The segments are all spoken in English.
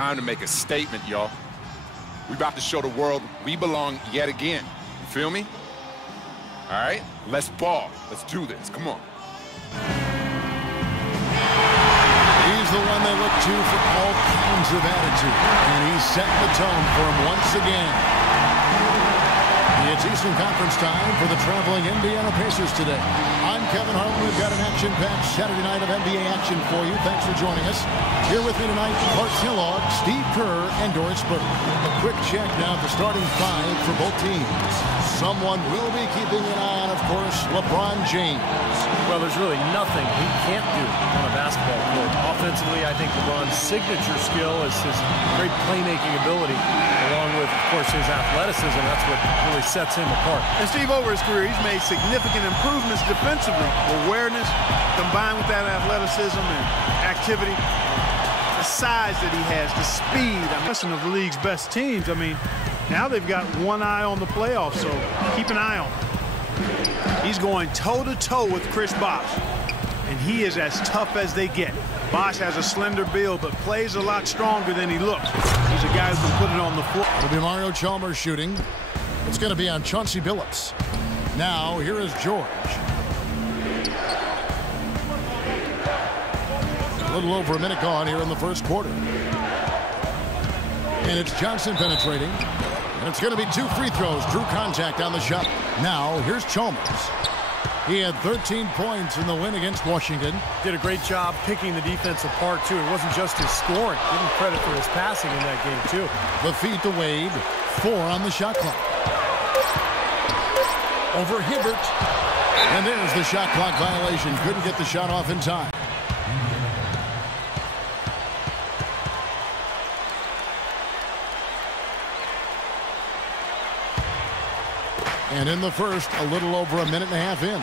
time to make a statement, y'all. We about to show the world we belong yet again. You feel me? All right, let's ball. Let's do this. Come on. He's the one they look to for all kinds of attitude, and he's setting the tone for him once again. It's Eastern Conference time for the traveling Indiana Pacers today. I'm Kevin Harlan. We've got an action-packed Saturday night of NBA action for you. Thanks for joining us. Here with me tonight, Clark Kellogg, Steve Kerr, and Doris Burke. A quick check now of the starting five for both teams. Someone will be keeping an eye on, of course, LeBron James. Well, there's really nothing he can't do on a basketball court. Offensively, I think LeBron's signature skill is his great playmaking ability, along with, of course, his athleticism. That's what really sets him apart. And Steve, over his career, he's made significant improvements defensively. Awareness, combined with that athleticism and activity, the size that he has, the speed. I mean, one of the league's best teams. I mean, now they've got one eye on the playoffs, so keep an eye on him. He's going toe-to-toe with Chris Bosh, and he is as tough as they get. Bosh has a slender build, but plays a lot stronger than he looks. He's a guy who can put it on the floor. It'll be Mario Chalmers shooting. It's going to be on Chauncey Billups. Now, here is George. A little over a minute gone here in the first quarter. And it's Johnson penetrating. And it's going to be two free throws. Drew contact on the shot. Now, here's Chalmers. He had 13 points in the win against Washington. Did a great job picking the defense apart, too. It wasn't just his scoring. Give him credit for his passing in that game, too. The feed to Wade. 4 on the shot clock. Over Hibbert. And there's the shot clock violation. Couldn't get the shot off in time. And in the first, a little over a minute and a half in.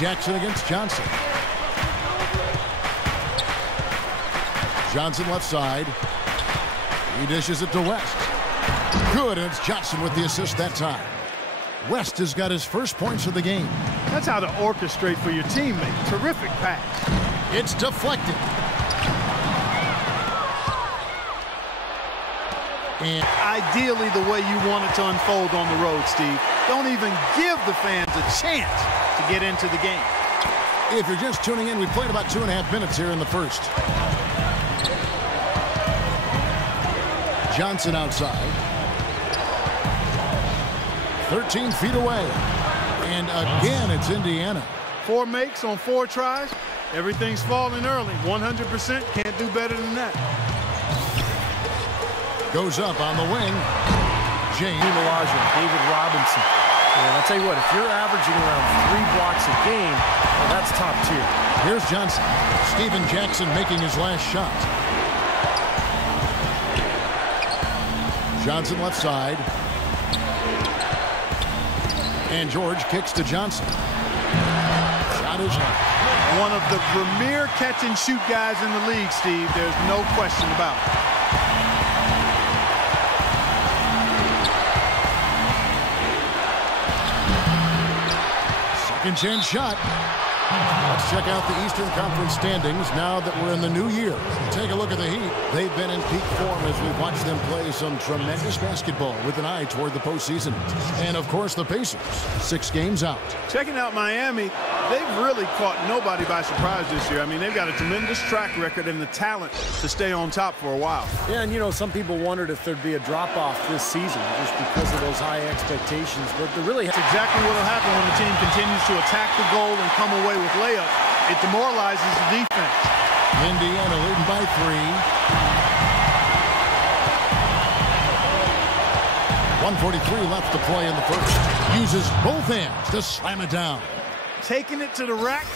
Jackson against Johnson. Johnson left side. He dishes it to West. Good, and it's Johnson with the assist that time. West has got his first points of the game. That's how to orchestrate for your teammate. Terrific pass. It's deflected. And ideally the way you want it to unfold on the road, Steve. Don't even give the fans a chance to get into the game. If you're just tuning in, we played about 2.5 minutes here in the first. Johnson outside. 13 feet away. And again, it's Indiana. 4 makes on 4 tries. Everything's falling early. 100%. Can't do better than that. Goes up on the wing. James. David Robinson. And I'll tell you what, if you're averaging around 3 blocks a game, well, that's top tier. Here's Johnson. Steven Jackson making his last shot. Johnson left side. And George kicks to Johnson. Shot is high. One of the premier catch-and-shoot guys in the league, Steve. There's no question about it. Second chance shot. Let's check out the Eastern Conference standings now that we're in the new year. Take a look at the Heat. They've been in peak form as we've watched them play some tremendous basketball with an eye toward the postseason. And, of course, the Pacers, 6 games out. Checking out Miami, they've really caught nobody by surprise this year. I mean, they've got a tremendous track record and the talent to stay on top for a while. Yeah, and, you know, some people wondered if there'd be a drop-off this season just because of those high expectations. But there really That's exactly what will happen when the team continues to attack the goal and come away with layups. It demoralizes the defense. Indiana leading by 3. 1:43 left to play in the first. Uses both hands to slam it down. Taking it to the rack.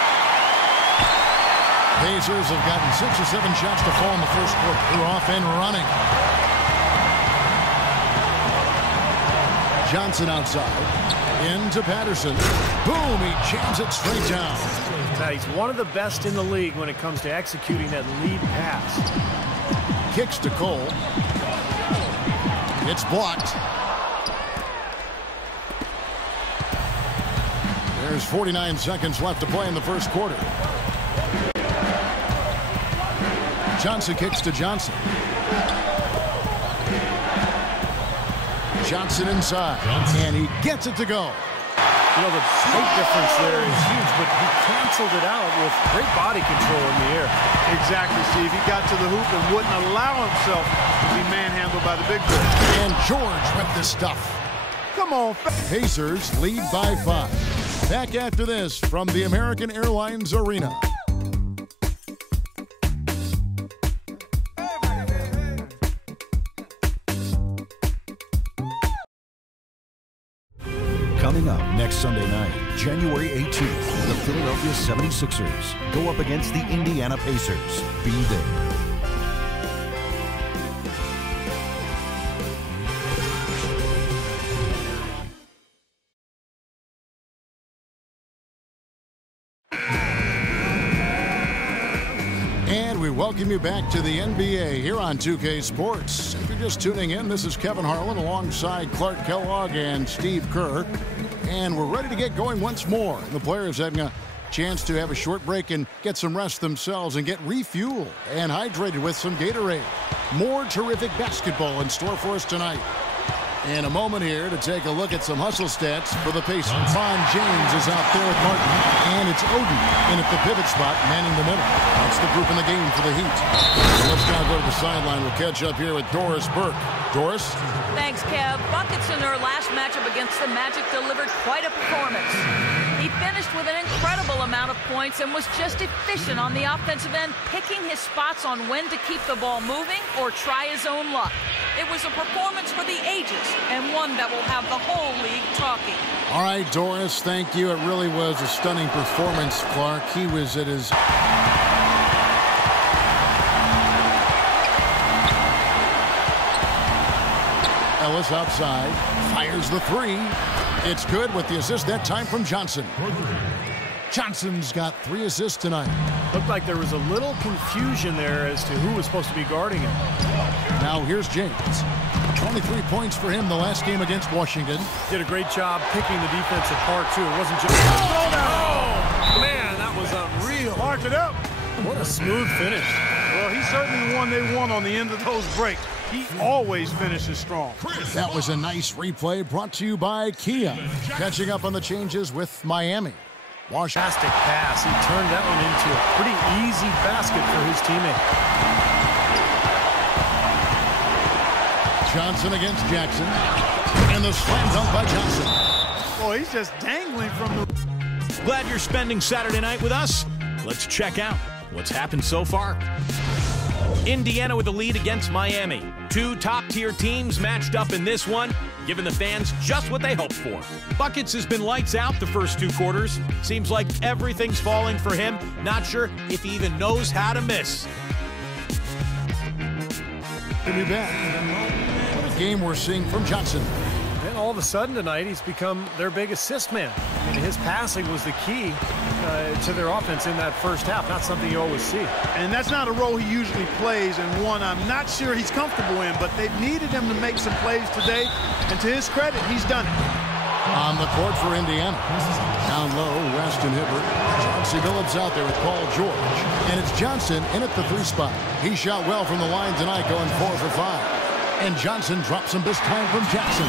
Pacers have gotten 6 or 7 shots to fall in the first quarter. They're off and running. Johnson outside. Into Patterson. Boom, he jams it straight down. He's one of the best in the league when it comes to executing that lead pass. Kicks to Cole. It's blocked. There's 49 seconds left to play in the first quarter. Johnson kicks to Johnson. Johnson inside, and he gets it to go. You know, the height difference there is huge, but he canceled it out with great body control in the air. Exactly, Steve. He got to the hoop and wouldn't allow himself to be manhandled by the big boy. And George with the stuff. Come on. Pacers lead by 5. Back after this from the American Airlines Arena. Coming up next Sunday night, January 18th, the Philadelphia 76ers go up against the Indiana Pacers. Be there. And we welcome you back to the NBA here on 2K Sports. If you're just tuning in, this is Kevin Harlan alongside Clark Kellogg and Steve Kerr. And we're ready to get going once more. The players having a chance to have a short break and get some rest themselves and get refueled and hydrated with some Gatorade. More terrific basketball in store for us tonight. In a moment here to take a look at some hustle stats for the Pacers. Bron James is out there with Martin, and it's Oden in at the pivot spot, manning the middle. That's the group in the game for the Heat. Let's now go to the sideline. We'll catch up here with Doris Burke. Doris? Thanks, Kev. Buckets in their last matchup against the Magic delivered quite a performance. He finished with an incredible amount of points and was just efficient on the offensive end, picking his spots on when to keep the ball moving or try his own luck. It was a performance for the ages and one that will have the whole league talking. All right, Doris, thank you. It really was a stunning performance, Clark. He was at his... Ellis outside, fires the three. It's good with the assist that time from Johnson. Johnson's got 3 assists tonight. Looked like there was a little confusion there as to who was supposed to be guarding him. Now here's James. 23 points for him the last game against Washington. Did a great job picking the defense apart, too. It wasn't just... Oh, man, that was unreal. Mark it up. What a smooth finish. Well, he certainly won. They won on the end of those breaks. He always finishes strong. That was a nice replay brought to you by Kia. Catching up on the changes with Miami. Fantastic pass. He turned that one into a pretty easy basket for his teammate. Johnson against Jackson. And the slam dunk by Johnson. Boy, he's just dangling from the... Glad you're spending Saturday night with us. Let's check out what's happened so far. Indiana with a lead against Miami. 2 top-tier teams matched up in this one, giving the fans just what they hoped for. Buckets has been lights out the first 2 quarters. Seems like everything's falling for him. Not sure if he even knows how to miss. We'll be back. What a game we're seeing from Johnson. And all of a sudden tonight, he's become their big assist man. I mean, his passing was the key to their offense in that first half. Not something you always see. And that's not a role he usually plays, and one I'm not sure he's comfortable in, but they've needed him to make some plays today, and to his credit, he's done it. On the court for Indiana. Down low, Weston Hibbert. Chauncey Billups out there with Paul George. And it's Johnson in at the 3 spot. He shot well from the line tonight, going 4 for 5. And Johnson drops him this time from Jackson.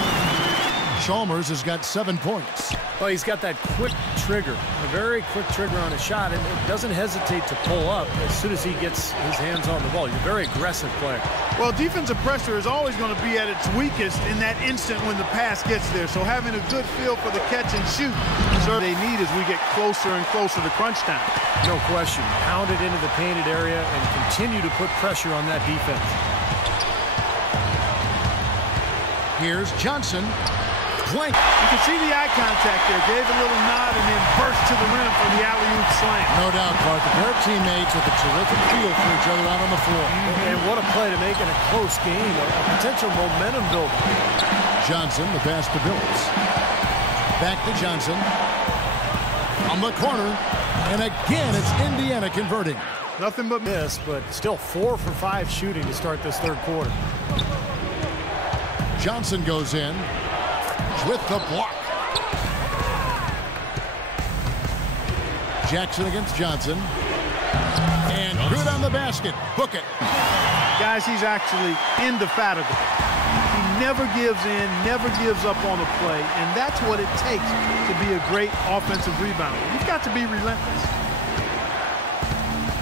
Chalmers has got 7 points. Well, he's got that quick trigger, a very quick trigger on his shot, and it doesn't hesitate to pull up as soon as he gets his hands on the ball. He's a very aggressive player. Well, defensive pressure is always going to be at its weakest in that instant when the pass gets there. So having a good feel for the catch and shoot is what they need as we get closer and closer to crunch time. No question. Pound it into the painted area and continue to put pressure on that defense. Here's Johnson. Blank. You can see the eye contact there. Gave a little nod and then burst to the rim for the alley-oop slam. No doubt, Clark. A pair of teammates with a terrific feel for each other out on the floor. And what a play to make in a close game. A potential momentum builder. Johnson, the pass to Billups. Back to Johnson. On the corner. And again, it's Indiana converting. Nothing but miss, but still 4 for 5 shooting to start this third quarter. Johnson goes in with the block. Jackson against Johnson. And good on the basket. Book it. Guys, he's actually indefatigable. He never gives in, never gives up on a play, and that's what it takes to be a great offensive rebounder. You've got to be relentless.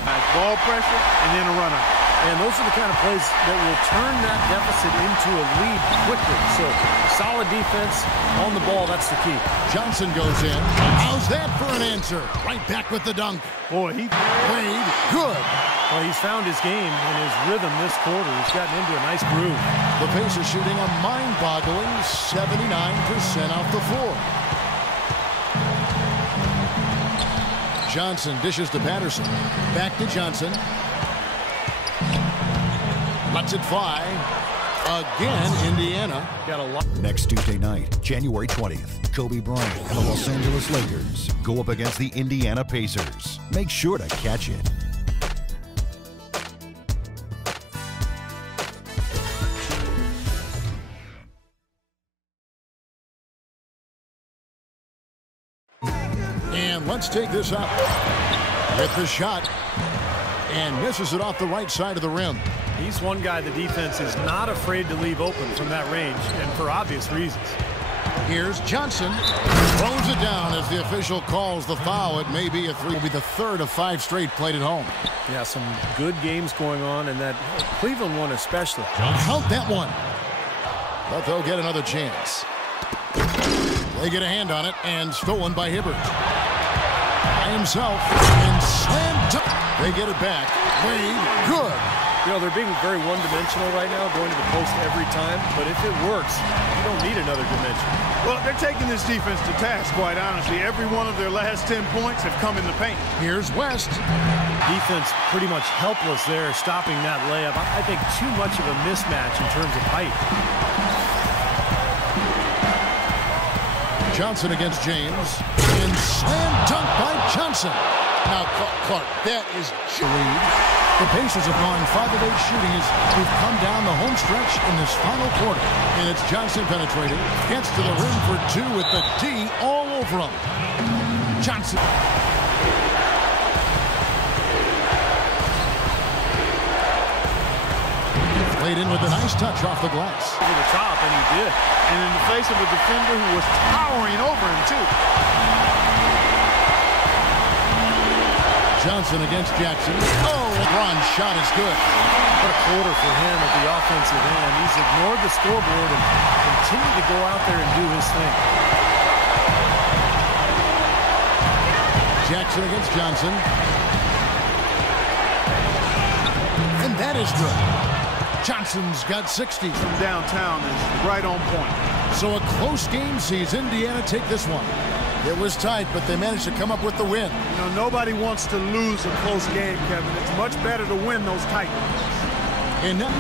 Nice ball pressure and then a runner. And those are the kind of plays that will turn that deficit into a lead quickly. So solid defense on the ball, that's the key. Johnson goes in. How's that for an answer? Right back with the dunk. Boy, he played good. Well, he's found his game and his rhythm this quarter. He's gotten into a nice groove. The Pacers shooting a mind-boggling 79% off the floor. Johnson dishes to Patterson. Back to Johnson. Lets it fly. Again, Indiana. Got a lot. Next Tuesday night, January 20th, Kobe Bryant and the Los Angeles Lakers go up against the Indiana Pacers. Make sure to catch it. And let's take this up with the shot. And misses it off the right side of the rim. He's one guy the defense is not afraid to leave open from that range, and for obvious reasons. Here's Johnson. Throws it down as the official calls the foul. It may be a three. Will be the third of 5 straight played at home. Yeah, some good games going on, and that Cleveland one especially. Count that one. But they'll get another chance. They get a hand on it, and stolen by Hibbert. By himself, and slammed. They get it back. Played good. You know, they're being very one-dimensional right now, going to the post every time. But if it works, you don't need another dimension. Well, they're taking this defense to task, quite honestly. Every one of their last 10 points have come in the paint. Here's West. Defense pretty much helpless there, stopping that layup. I think too much of a mismatch in terms of height. Johnson against James. And slam dunk by Johnson. Now, Clark, that is lead. The Pacers have gone 5 of 8 shooting as we've come down the home stretch in this final quarter. And it's Johnson penetrating. Gets to the rim for 2 with the D all over him. Johnson. Played in with a nice touch off the glass. Over the top, and he did. And in the face of a defender who was towering over him, too. Johnson against Jackson. Oh, LeBron's shot is good. What a quarter for him at the offensive end. He's ignored the scoreboard and continued to go out there and do his thing. Jackson against Johnson. And that is good. Johnson's got 60. From downtown is right on point. So a close game sees Indiana take this one. It was tight, but they managed to come up with the win. You know, nobody wants to lose a close game, Kevin. It's much better to win those tight ones. And now